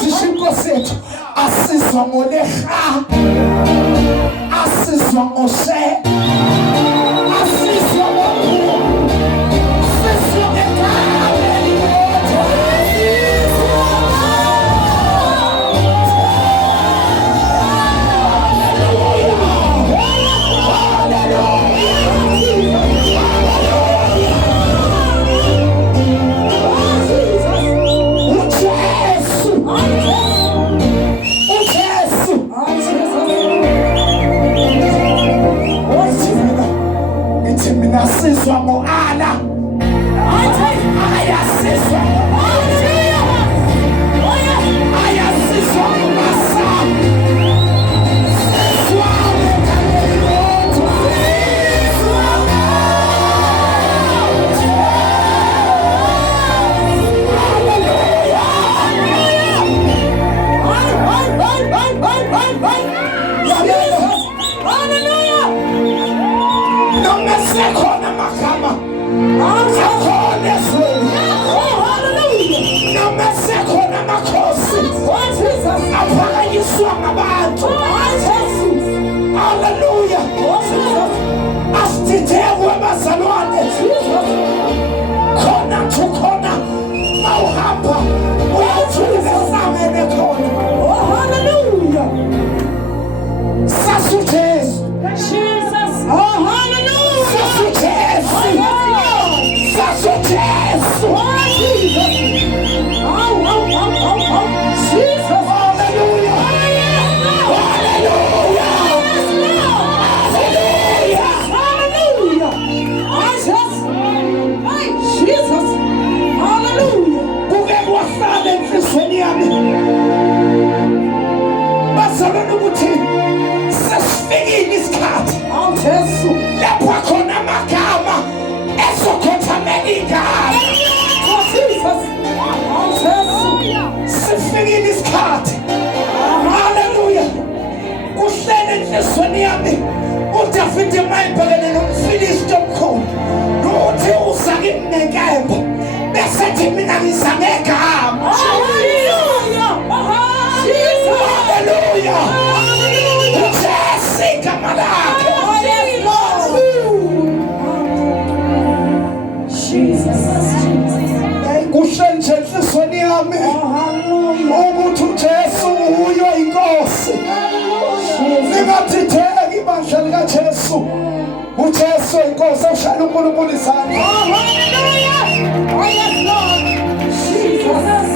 sisho inkosi yethu asizwa ngoleha, asizwa ngoshe, asizwa ngokhulu, asizwa ngegama elilodwa. Asizwa ngoala, ayasizwa ayasizwa ngomasamu, sizwa ngegama elilodwa. Noma sekhona magama akhona ezweni, noma sekhona amakhosi aphakanyiswa ngabantu. Haleluya. Asithethekwe bazalwane, khona khona mawuhamba uyawuthola esamene khona. Haleluya. Sasujesu Jesus. Hallelujah. Sasujesu. Sasujesu. Jesus. Hallelujah. Hallelujah. Hallelujah. Jesus. Hallelujah. Kuke kwahlala enhlizweni yami bazalwane ukuthi sesifikile isikhathi lapho khona amagama ezokhothamela igama. Sifikile isikhathi. Haleluya. Kuhlele enhlizweni yami uDavide mayibhekene nomfilisti omkhulu nokuthi uza kimi nenkemba bese ethi mina ngiza ngegama. Haleluya. Haleluya. UJesu igama lakhe. Kuhlele nje enhlizweni yami ukuthi uJesu uyo inkosi. Ningathitheki ibandla likaJesu. uJesu inkosi, awushaya uNkulunkulu izandla. Hallelujah. Oh yes Lord. Jesus.